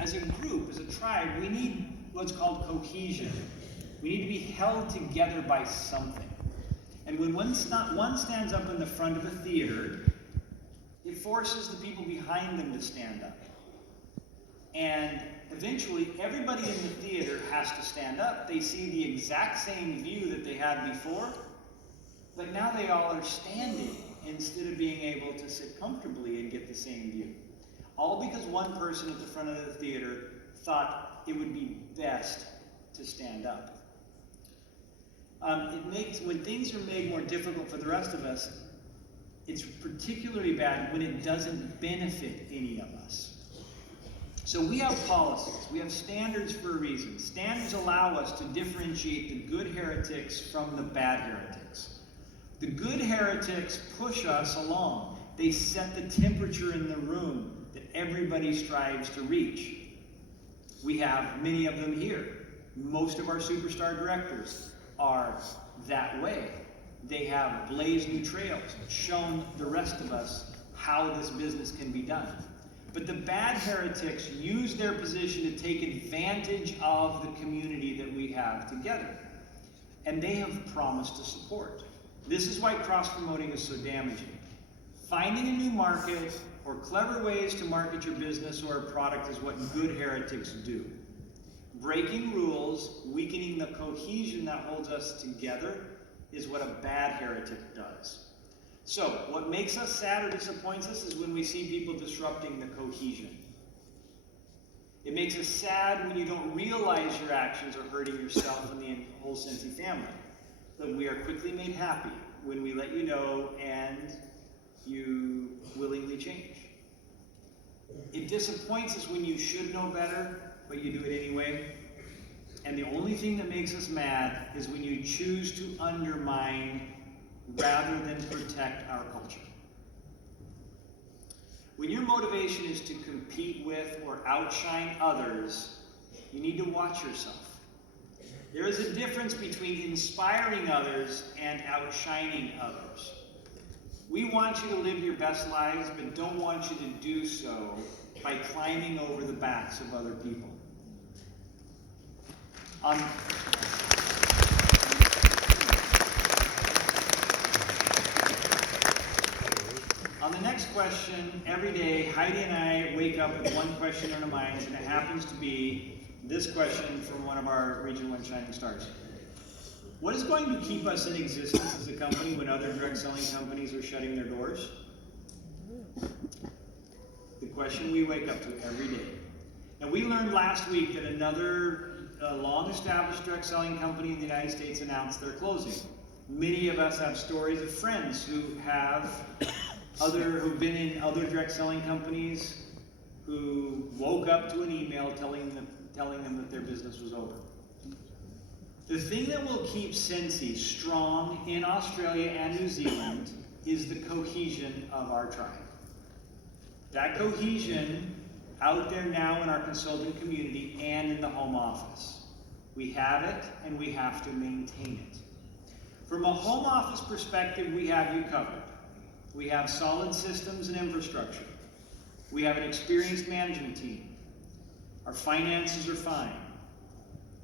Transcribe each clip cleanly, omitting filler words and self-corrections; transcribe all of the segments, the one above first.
as a group, as a tribe, we need what's called cohesion. We need to be held together by something. And when one stands up in the front of a theater, it forces the people behind them to stand up. And eventually, everybody in the theater has to stand up. They see the exact same view that they had before, but now they all are standing instead of being able to sit comfortably and get the same view. All because one person at the front of the theater thought it would be best to stand up. When things are made more difficult for the rest of us, it's particularly bad when it doesn't benefit any of us. So we have policies, we have standards for a reason. Standards allow us to differentiate the good heretics from the bad heretics. The good heretics push us along. They set the temperature in the room that everybody strives to reach. We have many of them here. Most of our superstar directors are that way. They have blazed new trails, shown the rest of us how this business can be done. But the bad heretics use their position to take advantage of the community that we have together. And they have promised to support. This is why cross-promoting is so damaging. Finding a new market or clever ways to market your business or a product is what good heretics do. Breaking rules, weakening the cohesion that holds us together, is what a bad heretic does. So, what makes us sad or disappoints us is when we see people disrupting the cohesion. It makes us sad when you don't realize your actions are hurting yourself and the whole Scentsy family. But we are quickly made happy when we let you know and you willingly change. It disappoints us when you should know better, but you do it anyway. And the only thing that makes us mad is when you choose to undermine rather than protect our culture. When your motivation is to compete with or outshine others, you need to watch yourself. There is a difference between inspiring others and outshining others. We want you to live your best lives, but don't want you to do so by climbing over the backs of other people. On the next question, every day, Heidi and I wake up with one question in our minds, and it happens to be this question from one of our Region 1 Shining Stars. What is going to keep us in existence as a company when other direct selling companies are shutting their doors? The question we wake up to every day. And we learned last week that another long-established direct selling company in the United States announced their closing. Many of us have stories of friends who've been in other direct selling companies who woke up to an email telling them that their business was over. The thing that will keep Scentsy strong in Australia and New Zealand is the cohesion of our tribe. That cohesion out there now in our consulting community and in the home office. We have it and we have to maintain it. From a home office perspective, we have you covered. We have solid systems and infrastructure. We have an experienced management team. Our finances are fine.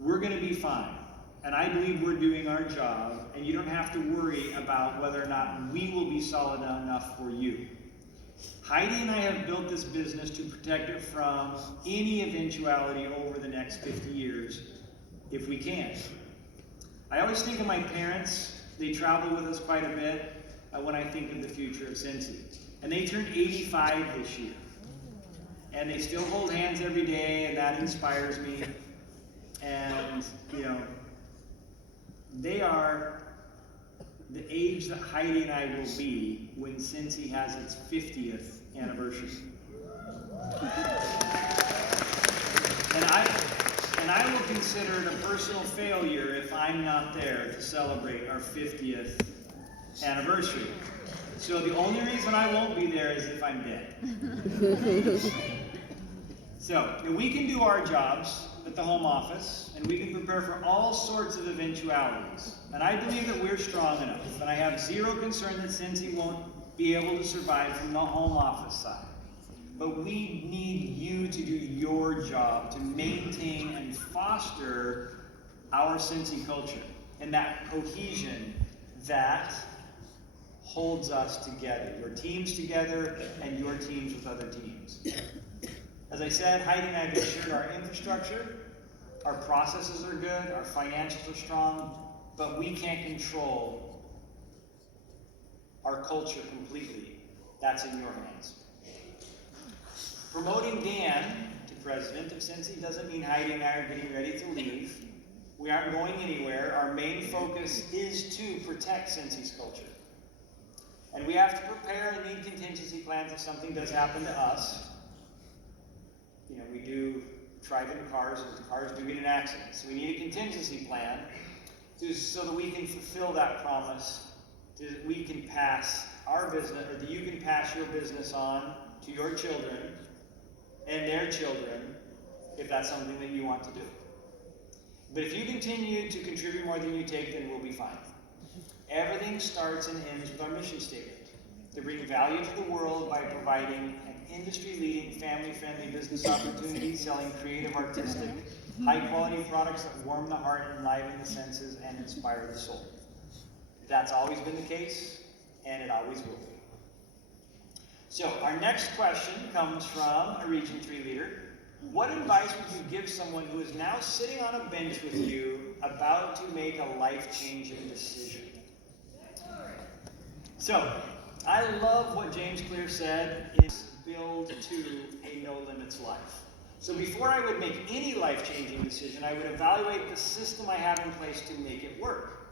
We're going to be fine. And I believe we're doing our job, and you don't have to worry about whether or not we will be solid enough for you. Heidi and I have built this business to protect it from any eventuality over the next 50 years, if we can. I always think of my parents. They travel with us quite a bit when I think of the future of Scentsy. And they turned 85 this year. And they still hold hands every day, and that inspires me. And, you know, they are the age that Heidi and I will be when Scentsy has its 50th anniversary. And I will consider it a personal failure if I'm not there to celebrate our 50th anniversary. So the only reason I won't be there is if I'm dead. So we can do our jobs at the home office, and we can prepare for all sorts of eventualities. And I believe that we're strong enough, and I have zero concern that Scentsy won't be able to survive from the home office side. but we need you to do your job to maintain and foster our Scentsy culture and that cohesion that holds us together, your teams together and your teams with other teams. As I said, Heidi and I have assured our infrastructure, our processes are good, our financials are strong, but we can't control our culture completely. That's in your hands. Promoting Dan to president of Scentsy doesn't mean Heidi and I are getting ready to leave. We aren't going anywhere. Our main focus is to protect Scentsy's culture. And we have to prepare and need contingency plans if something does happen to us. You know, we do drive in cars, and cars do get in accidents. So we need a contingency plan so that we can fulfill that promise, so that we can pass our business, or that you can pass your business on to your children and their children, if that's something that you want to do. But if you continue to contribute more than you take, then we'll be fine. Everything starts and ends with our mission statement: to bring value to the world by providing an industry-leading, family-friendly business opportunity, selling creative, artistic, high-quality products that warm the heart, enliven the senses, and inspire the soul. That's always been the case, and it always will be. So our next question comes from a Region 3 leader. What advice would you give someone who is now sitting on a bench with you, about to make a life-changing decision? So, I love what James Clear said, is build to a no-limits life. So before I would make any life-changing decision, I would evaluate the system I have in place to make it work.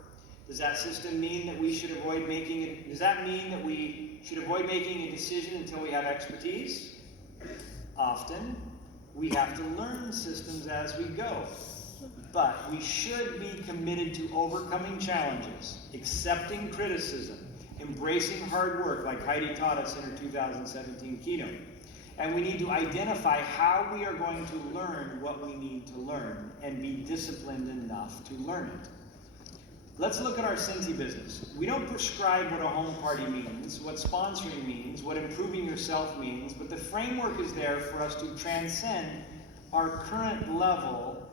Does that system mean that we should avoid making it? Does that mean that we should avoid making a decision until we have expertise? Often, we have to learn systems as we go. But we should be committed to overcoming challenges, accepting criticism, embracing hard work like Heidi taught us in her 2017 keynote. And we need to identify how we are going to learn what we need to learn and be disciplined enough to learn it. Let's look at our Scentsy business. We don't prescribe what a home party means, what sponsoring means, what improving yourself means, but the framework is there for us to transcend our current level